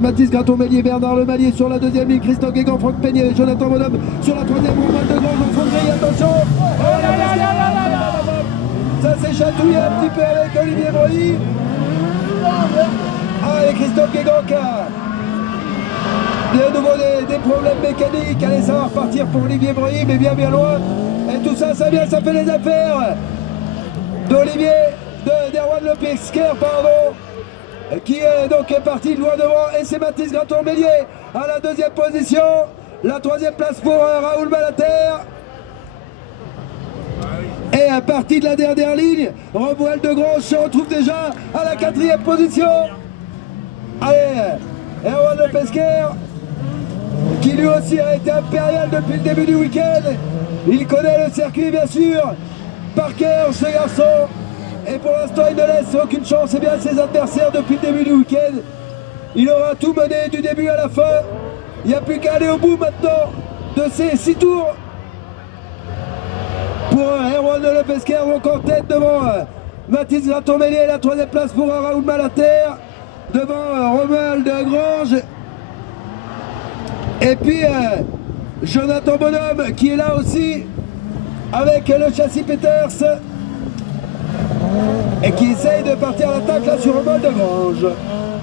Mathis Graton-Mélier, Bernard Lemalier sur la deuxième ligne, Christophe Guégan, Franck Peignet, Jonathan Bonhomme sur la troisième, Romain de Grange, Jean-François Grille, attention. Ça s'est chatouillé un petit peu avec Olivier Breuilly. Ah, et Christophe Guégan qui a de nouveau des problèmes mécaniques. Allez, ça va repartir pour Olivier Breuilly, mais bien loin. Et tout ça, ça vient, ça fait les affaires d'Erwan Le Pesquer, pardon, qui est donc parti loin devant, et c'est Mathis Graton-Mélier à la deuxième position. La troisième place pour Raoul Malater. Et à partir de la dernière ligne, Romuald de Grange se retrouve déjà à la quatrième position. Allez, Erwan Le Pesquer, qui lui aussi a été impérial depuis le début du week-end. Il connaît le circuit, bien sûr, par cœur, ce garçon. Et pour l'instant, il ne laisse aucune chance et bien à ses adversaires depuis le début du week-end. Il aura tout mené du début à la fin. Il n'y a plus qu'à aller au bout maintenant de ces 6 tours. Pour Erwan Le Pesquer, donc en tête devant Mathis Graton-Mélier, la troisième place pour Raoul Malater, devant Romuald de Grange. Et puis Jonathan Bonhomme qui est là aussi avec le châssis Peters et qui essaye de partir à l'attaque là sur Romuald de Grange.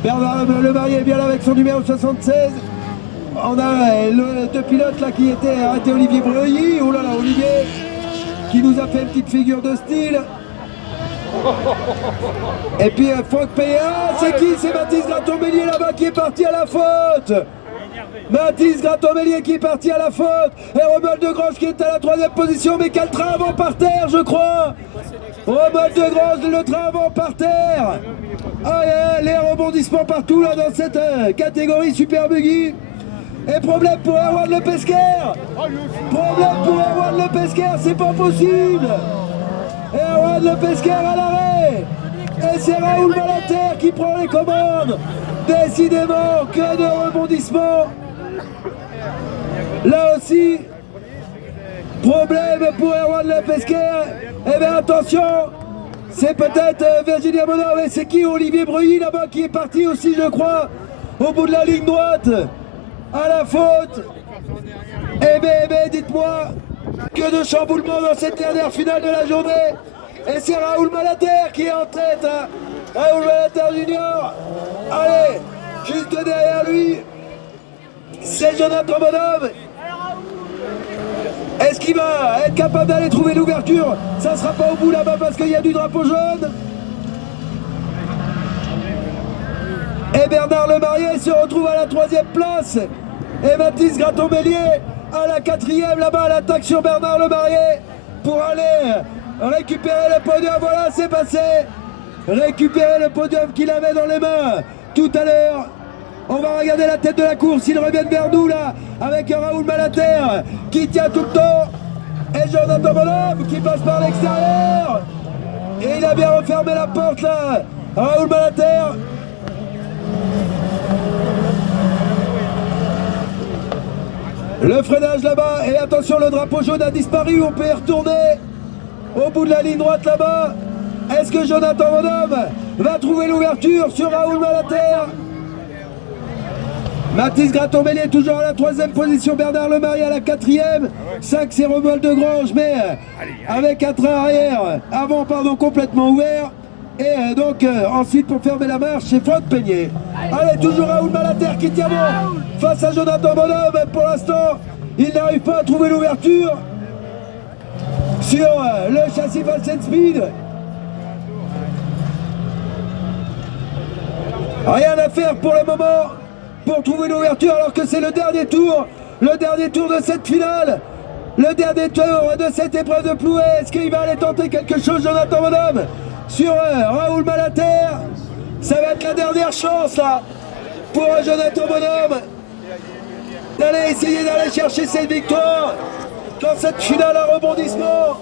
Bernard Lemalier est bien là avec son numéro 76. On a le deux pilotes là qui étaient arrêtés, Olivier Breuilly. Oh là là, Olivier qui nous a fait une petite figure de style. Et puis Franck Peignet, c'est qui? C'est Mathis Graton-Mélier là-bas qui est parti à la faute. Mathis Graton-Mélier qui est parti à la faute. Et Romuald de Grange qui est à la troisième position, mais quel train avant par terre, je crois. Romuald de Grange, le train avant par terre. Ah, les rebondissements partout là dans cette catégorie Super Buggy. Et problème pour Erwan Le Pesquer. Problème pour Erwan Le Pesquer, c'est pas possible. Erwan Le Pesquer à l'arrêt. Et c'est Raoul Malater qui prend les commandes. Décidément, que de rebondissements. Là aussi, problème pour Erwan Le Pesquer. Eh bien attention, c'est peut-être Virginia Bonheur, mais c'est qui? Olivier Breuilly là-bas qui est parti aussi, je crois, au bout de la ligne droite, à la faute. Eh bien, dites-moi, que de chamboulement dans cette dernière finale de la journée. Et c'est Raoul Malater qui est en tête, hein. Raoul Malater Junior. Allez, juste derrière lui, c'est Jonathan Bonhomme. Est-ce qu'il va être capable d'aller trouver l'ouverture? Ça ne sera pas au bout là-bas parce qu'il y a du drapeau jaune. Et Bernard Lemalier se retrouve à la troisième place. Et Mathis Graton-Mélier à la quatrième là-bas à l'attaque sur Bernard Lemalier pour aller récupérer le podium. Voilà, c'est passé. Récupérer le podium qu'il avait dans les mains tout à l'heure. On va regarder la tête de la course, ils reviennent vers nous là, avec Raoul Malater qui tient tout le temps, et Jonathan Bonhomme qui passe par l'extérieur. Et il a bien refermé la porte là, Raoul Malater. Le freinage là-bas, et attention, le drapeau jaune a disparu, on peut y retourner au bout de la ligne droite là-bas. Est-ce que Jonathan Bonhomme va trouver l'ouverture sur Raoul Malater? Mathis Graton-Mélier toujours à la troisième position, Bernard Lemalier à la quatrième, 5 c'est Romuald de Grange, mais avec un train arrière, avant pardon, complètement ouvert, et donc ensuite pour fermer la marche c'est Franck Peignet. Allez, toujours Raoul Malater qui tient bon face à Jonathan Bonhomme. Pour l'instant il n'arrive pas à trouver l'ouverture sur le châssis Falsen Speed. Rien à faire pour le moment pour trouver l'ouverture, alors que c'est le dernier tour de cette finale, le dernier tour de cette épreuve de Plouay. Est-ce qu'il va aller tenter quelque chose, Jonathan Bonhomme, sur Raoul Malater? Ça va être la dernière chance là pour Jonathan Bonhomme d'aller essayer d'aller chercher cette victoire dans cette finale à rebondissement.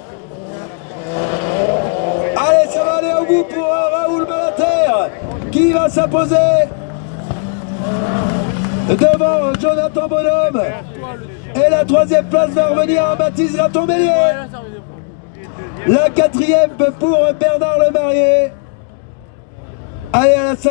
Allez, ça va aller au bout pour Raoul Malater qui va s'imposer devant Jonathan Bonhomme. Et la troisième place va revenir à Mathis Graton-Mélier. La quatrième pour Bernard Lemalier. Allez, à la